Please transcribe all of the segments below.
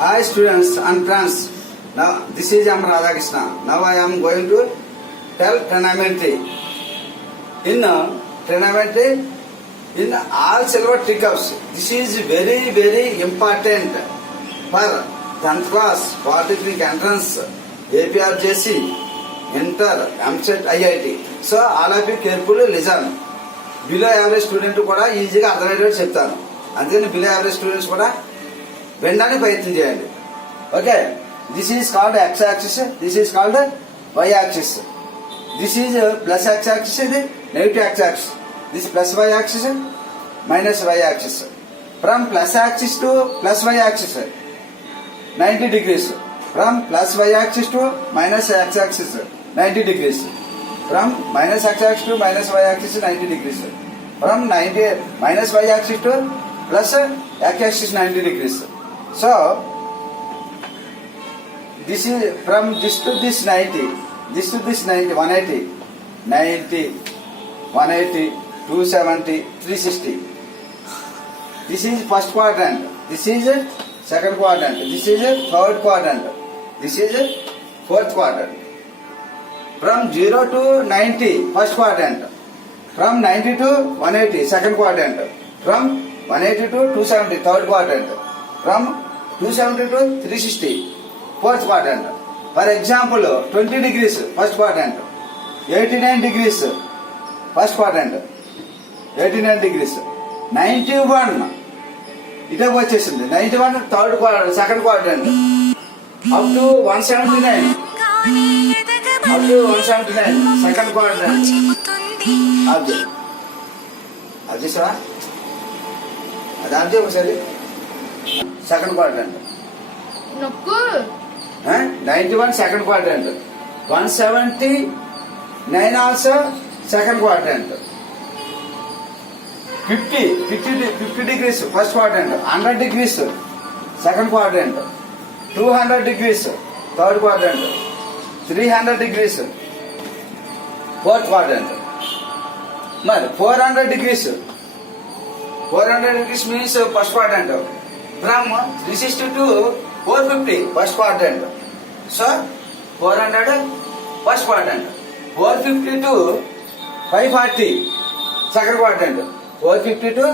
Hi students and friends. Now this is M. Radhakrishna. Now I am going to tell trigonometry. In trigonometry, in all silver teacups, this is very important for 10th class, polytechnic entrance, APRJC, Inter, MCET, IIT. So all of you carefully listen. Below average student కూడా ఈజీగా అర్థమయ్యేటట్టు చెప్తాను. అందుకని below average students కూడా వినడానికి ప్రయత్నం చేయండి. Okay, this is called X axis, this is called Y axis. This is plus X axis, ఇది negative X axis. This plus Y axis, minus Y axis. From plus axis to plus Y axis 90 degrees. From plus y axis to minus x axis 90 degrees. From minus x axis to minus y axis 90 degrees. From 90 minus y axis to plus x axis 90 degrees. So this is from this to this 90, this to this 90, 180, 90, 180, 270, 360. This is first quadrant. This is second quadrant. This is third quadrant. This is fourth quadrant. From 0 to 90, first quadrant. From 90 to 180, second quadrant. From 180 to 270, third quadrant. From 270 to 360, fourth quadrant. For example, 20 degrees, first quadrant. 89 degrees, first quadrant. 89 degrees. 91, ఇటే వచ్చేసింది. 91 third quadrant, second quadrant. Up to 179, up to 179 second quadrant. అది అది sir అది అంతే ఒకసారి second quadrant. 91 second quadrant, 179 also second quadrant. 50 degrees first quadrant, 100 degrees second quadrant, 200 degrees third quadrant, 300 degrees fourth quadrant. మరి 400 degrees means first quadrant. From 360 to 450 first quadrant. So 400 first quadrant, 450 to 540 second quadrant, 450 to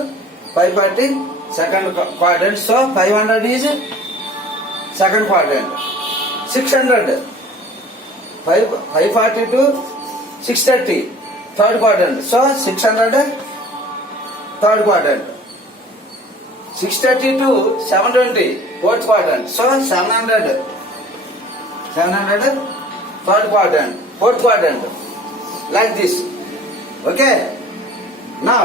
540 second quadrant. So 500 is second quadrant. 600, 540 to 630 third quadrant. So 600 third quadrant. 630 to 720 fourth quadrant. So 700 third quadrant, fourth quadrant. Like this. Okay. Now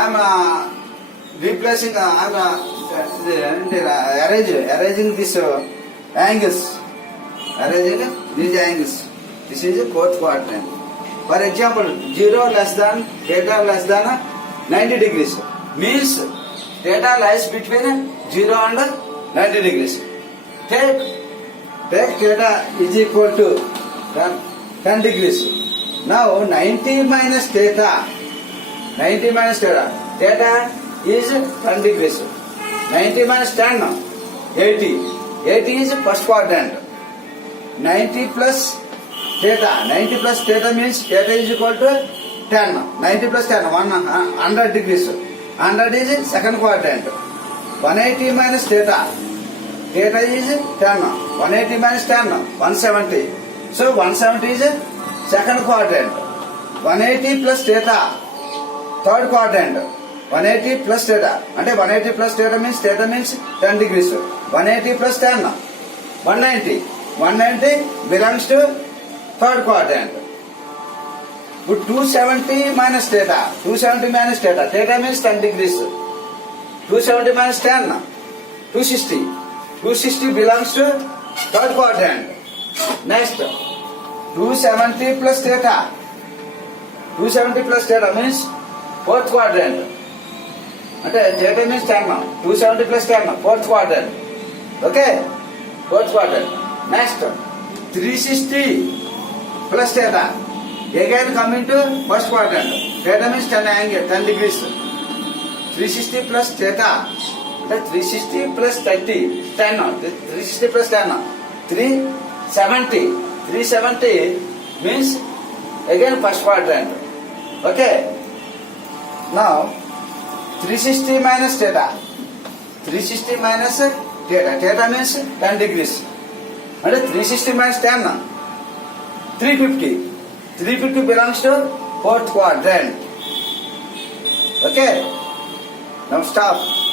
I am replacing, I am arranging this angles. Arranging these angles. This is a fourth quadrant. For example, 0 less than theta less than 90 degrees means theta lies between 0 and 90 degrees. Take theta is equal to 10 degrees. Now 90 minus theta. 90 minus theta. Theta is 10 degrees. 90 minus 10, 80. 80 is first quadrant. 90 plus theta. 90 plus theta means theta is equal to 10. 90 plus 10, 100 degrees. 100 is second quadrant. 180 minus theta. Theta is 10. 180 minus 10, 170. So 170 is second quadrant. 180 plus theta. Third quadrant. 180 plus theta. అంటే 180 plus theta means 10 degrees. 180 plus 10, 190. 190 belongs to third quadrant. 270 minus theta. 270 minus theta. Theta means 10 degrees. 270 minus 10, 260. 260 belongs to third quadrant. Next, 270 plus theta. 270 plus theta means fourth quadrant. అంటే theta means 10. 270 plus 10, fourth quadrant. Okay, fourth quadrant. Next, 360 plus theta. Again coming to first quadrant. Theta means 10 angle, 10 degrees. 360 plus theta. 360 plus 30, 10. 360 plus 10. 370. 370 means again first quadrant. Okay. Now 360 minus theta. 360 minus theta. Theta means 10 degrees. And 360 minus 10. 350. 350 belongs to fourth quadrant. Okay. Now stop.